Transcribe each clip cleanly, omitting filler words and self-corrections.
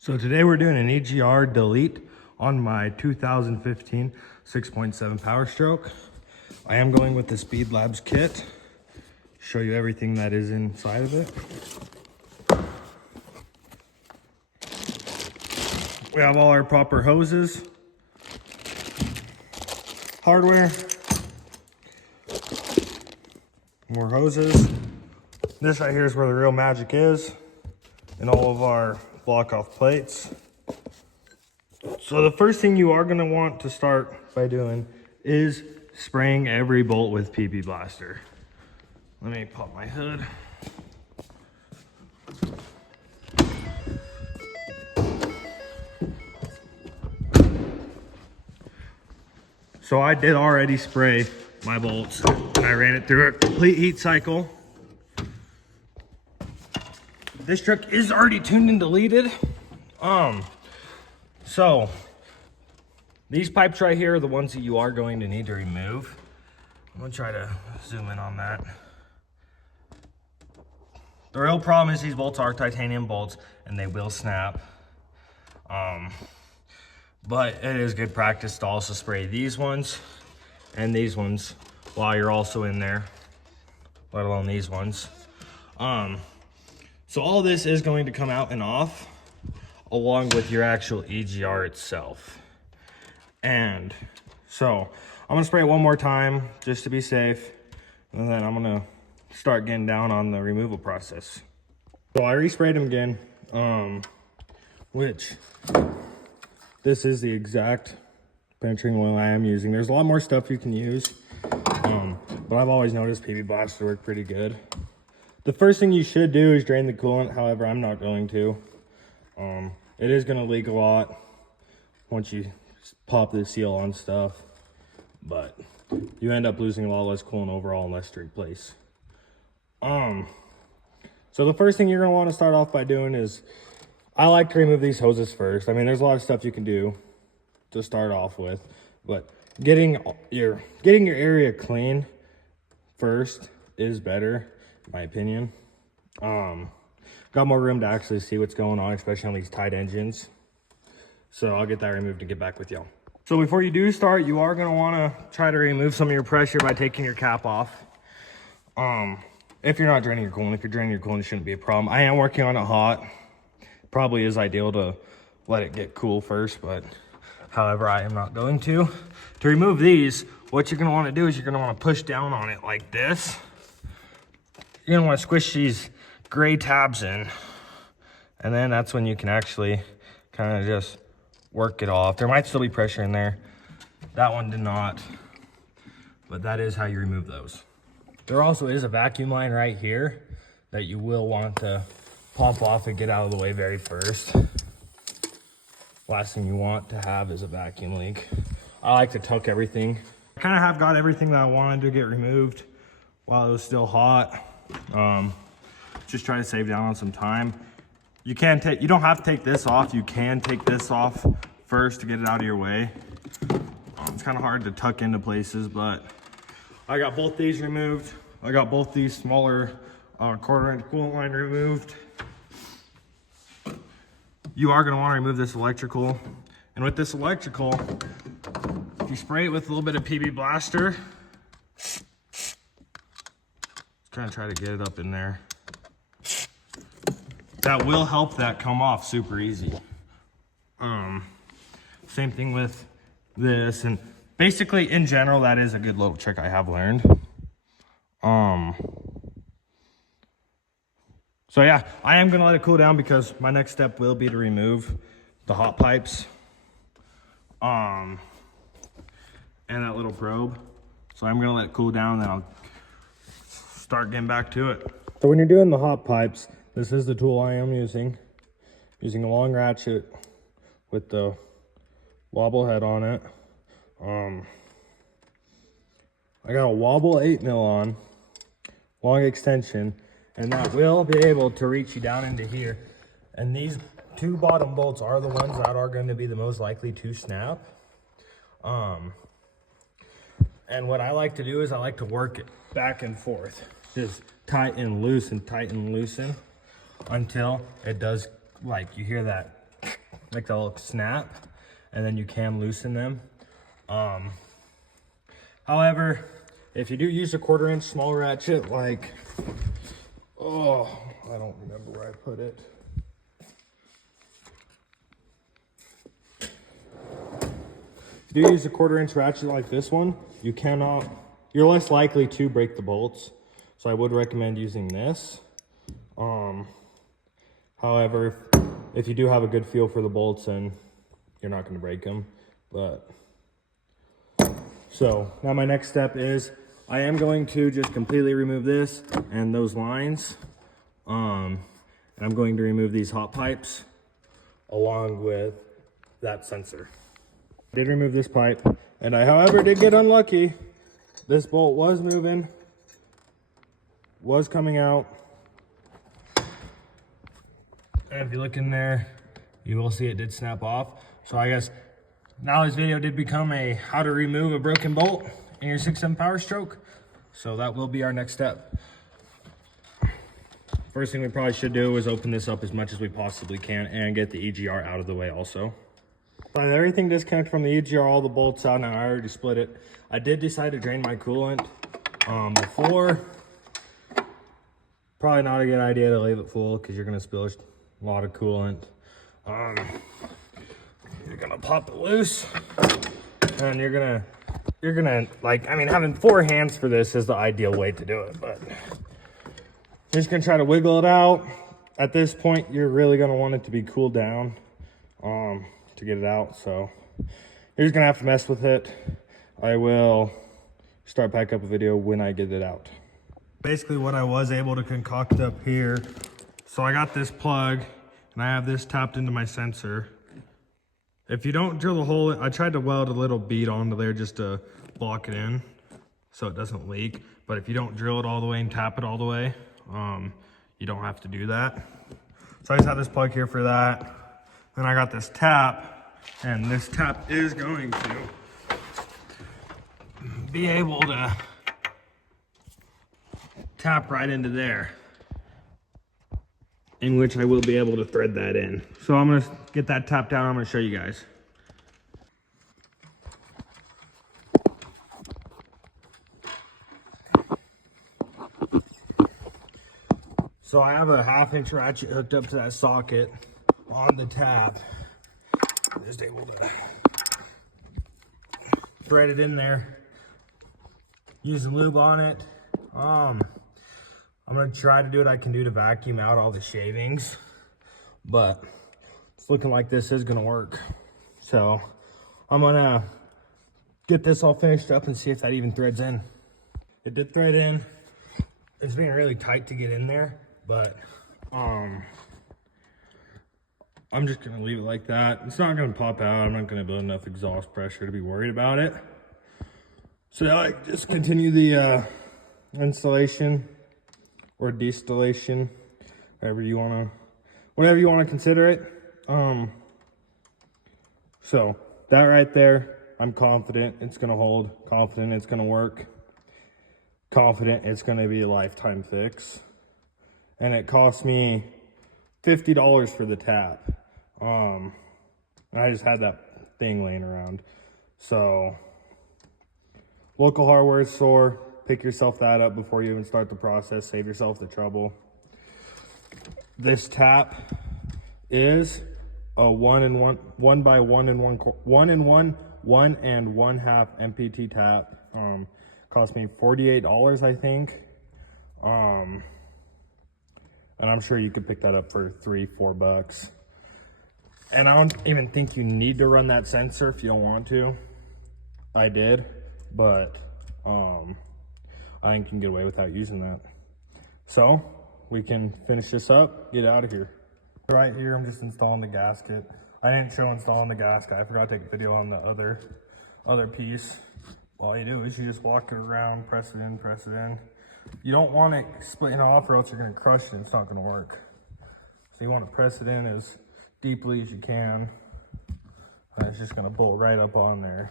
So today we're doing an EGR delete on my 2015 6.7 Power Stroke. I am going with the Spelabs kit. Show you everything that is inside of it. We have all our proper hoses, hardware, more hoses. This right here is where the real magic is, and all of our block off plates. So the first thing you are going to want to start by doing is spraying every bolt with PP Blaster. Let me pop my hood. So I did already spray my bolts and I ran it through a complete heat cycle. This truck is already tuned and deleted. So these pipes right here are the ones that you are going to need to remove. I'm gonna try to zoom in on that. The real problem is these bolts are titanium bolts and they will snap. But it is good practice to also spray these ones and these ones while you're also in there, let alone these ones. So all this is going to come out and off along with your actual EGR itself. And so I'm gonna spray it one more time just to be safe, and then I'm gonna start getting down on the removal process. So I resprayed them again, which this is the exact penetrating oil I am using. There's a lot more stuff you can use, but I've always noticed PP Blaster work pretty good. The first thing you should do is drain the coolant. However, I'm not going to. It is going to leak a lot once you pop the seal on stuff, but you end up losing a lot less coolant overall unless to replace. So the first thing you're going to want to start off by doing is, I like to remove these hoses first. I mean, there's a lot of stuff you can do to start off with, but getting your area clean first is better, in my opinion. Got more room to actually see what's going on, especially on these tight engines. So I'll get that removed and get back with y'all. So before you do start, you are gonna wanna try to remove some of your pressure by taking your cap off. If you're not draining your coolant. If you're draining your coolant, it shouldn't be a problem. I am working on it hot. Probably is ideal to let it get cool first, but however, I am not going to. To remove these, what you're gonna wanna do is you're gonna wanna push down on it like this. You're gonna wanna squish these gray tabs in, and then that's when you can actually kind of just work it off. There might still be pressure in there. That one did not, but that is how you remove those. There also is a vacuum line right here that you will want to pop off and get out of the way very first. Last thing you want to have is a vacuum leak. I like to tuck everything. I kind of have got everything that I wanted to get removed while it was still hot. Just try to save down on some time. You don't have to take this off. You can take this off first to get it out of your way. It's kind of hard to tuck into places, but I got both these removed. I got both these smaller quarter-inch coolant line removed. You are going to want to remove this electrical. And with this electrical, if you spray it with a little bit of PB Blaster, just kind of try to get it up in there. That will help that come off super easy. Same thing with this, and basically in general, that is a good little trick I have learned. So yeah, I am gonna let it cool down because my next step will be to remove the hot pipes, and that little probe. So I'm gonna let it cool down, and then I'll start getting back to it. So when you're doing the hot pipes, this is the tool I am using. Using a long ratchet with the wobble head on it. I got a wobble 8mm on, long extension, and that will be able to reach you down into here. And these two bottom bolts are the ones that are going to be the most likely to snap. And what I like to do is I like to work it back and forth. Just tighten, loosen until it does, like you hear that like they'll snap, and then you can loosen them. However, if you do use a 1/4 inch small ratchet, like, oh, I don't remember where I put it. If you do use a 1/4 inch ratchet like this one, you're less likely to break the bolts. So I would recommend using this. However, if you do have a good feel for the bolts, then you're not gonna break them. So now my next step is I am going to just completely remove this and those lines. And I'm going to remove these hot pipes along with that sensor. I did remove this pipe, and I, however, did get unlucky. This bolt was moving, was coming out. And if you look in there, you will see it did snap off. So I guess now this video did become a how to remove a broken bolt in your 6.7 Power Stroke. So that will be our next step. First thing we probably should do is open this up as much as we possibly can and get the EGR out of the way also. But everything disconnected from the EGR, all the bolts out, now I already split it. I did decide to drain my coolant before. Probably not a good idea to leave it full because you're gonna spill a lot of coolant. You're gonna pop it loose, and you're gonna like, I mean, having 4 hands for this is the ideal way to do it, but you're just gonna try to wiggle it out. At this point, you're really gonna want it to be cooled down to get it out. So you're just gonna have to mess with it. I will start back up a video when I get it out. Basically what I was able to concoct up here, so I got this plug and I have this tapped into my sensor. If you don't drill the hole, I tried to weld a little bead onto there just to block it in so it doesn't leak. But if you don't drill it all the way and tap it all the way, you don't have to do that. So I just have this plug here for that. Then I got this tap, and this tap is going to be able to tap right into there, in which I will be able to thread that in. So I'm gonna get that tapped down. I'm gonna show you guys. So I have a 1/2 inch ratchet hooked up to that socket on the tap. I'm just able to thread it in there, using lube on it. I'm gonna try to do what I can do to vacuum out all the shavings, but it's looking like this is gonna work. So I'm gonna get this all finished up and see if that even threads in. It did thread in. It's being really tight to get in there, but I'm just gonna leave it like that. It's not gonna pop out. I'm not gonna build enough exhaust pressure to be worried about it. So now I just continue the installation or distillation, whatever you wanna consider it. So that right there, I'm confident it's gonna hold, confident it's gonna work, confident it's gonna be a lifetime fix. And it cost me $50 for the tap. And I just had that thing laying around. So local hardware store, pick yourself that up before you even start the process. Save yourself the trouble. This tap is a 1 and 1/1 NPT tap. Cost me $48, I think. And I'm sure you could pick that up for $3-4. And I don't even think you need to run that sensor if you don't want to. I did, but I think you can get away without using that. So we can finish this up, get out of here. Right here, I'm just installing the gasket. I didn't show installing the gasket. I forgot to take a video on the other piece. All you do is you just walk it around, press it in, press it in. You don't want it splitting off or else you're gonna crush it and it's not gonna work. So you wanna press it in as deeply as you can. And it's just gonna bolt right up on there.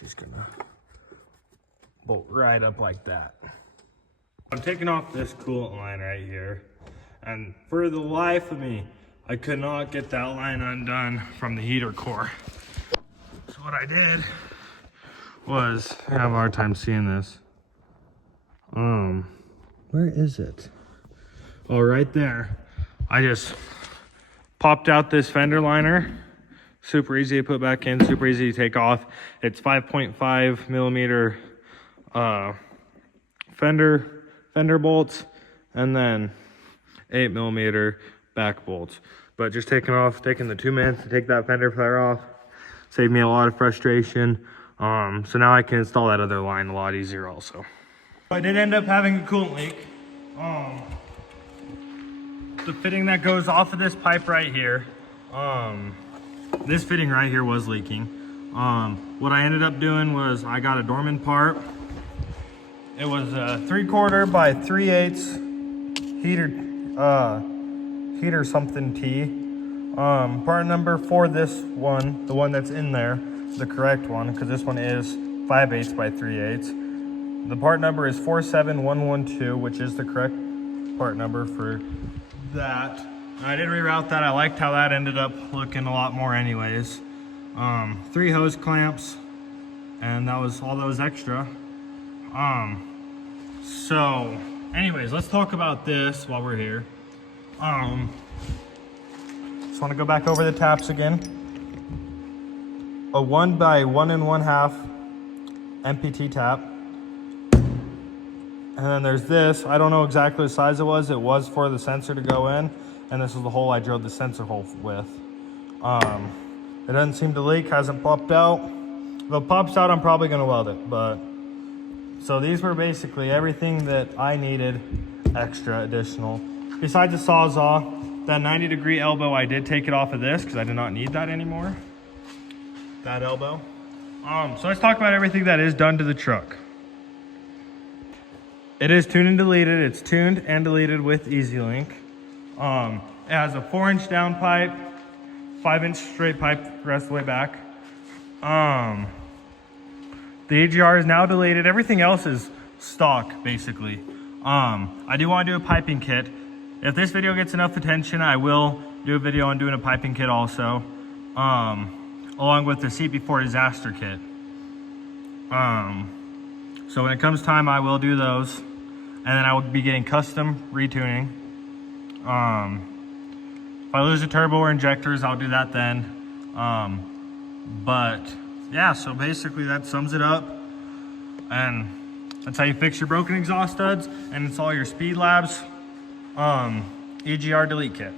Just gonna bolt right up like that. I'm taking off this coolant line right here. And for the life of me, I could not get that line undone from the heater core. So what I did was, I have a hard time seeing this. Where is it? Oh, right there. I just popped out this fender liner. Super easy to put back in, super easy to take off. It's 5.5 millimeter fender bolts, and then 8 millimeter back bolts. But just taking the 2 minutes to take that fender flare off saved me a lot of frustration. So now I can install that other line a lot easier also. I did end up having a coolant leak. The fitting that goes off of this pipe right here, this fitting right here was leaking. What I ended up doing was I got a Dorman part. It was a 3/4 by 3/8 heater something T. Part number for this one, the one that's in there, the correct one, because this one is 5/8 by 3/8. The part number is 47112, which is the correct part number for that. I did reroute that. I liked how that ended up looking a lot more anyways. 3 hose clamps, and that was all that was extra. So anyways, let's talk about this while we're here. Just want to go back over the taps again. A 1 by 1 1/2 NPT tap. And then there's this. I don't know exactly the size it was. It was for the sensor to go in, and this is the hole I drilled the sensor hole with. It doesn't seem to leak, hasn't popped out. If it pops out, I'm probably gonna weld it, but. So these were basically everything that I needed extra additional. Besides the Sawzall, that 90-degree elbow, I did take it off of this because I did not need that anymore. That elbow. So let's talk about everything that is done to the truck. It is tuned and deleted. It's tuned and deleted with EasyLink. It has a 4-inch down pipe, 5-inch straight pipe the rest of the way back. The EGR is now deleted. Everything else is stock, basically. I do want to do a piping kit. If this video gets enough attention, I will do a video on doing a piping kit also, along with the seat before disaster kit. So when it comes time, I will do those, and then I will be getting custom retuning. If I lose a turbo or injectors, I'll do that then. But yeah, so basically that sums it up, and that's how you fix your broken exhaust studs and install your Spelabs EGR delete kit.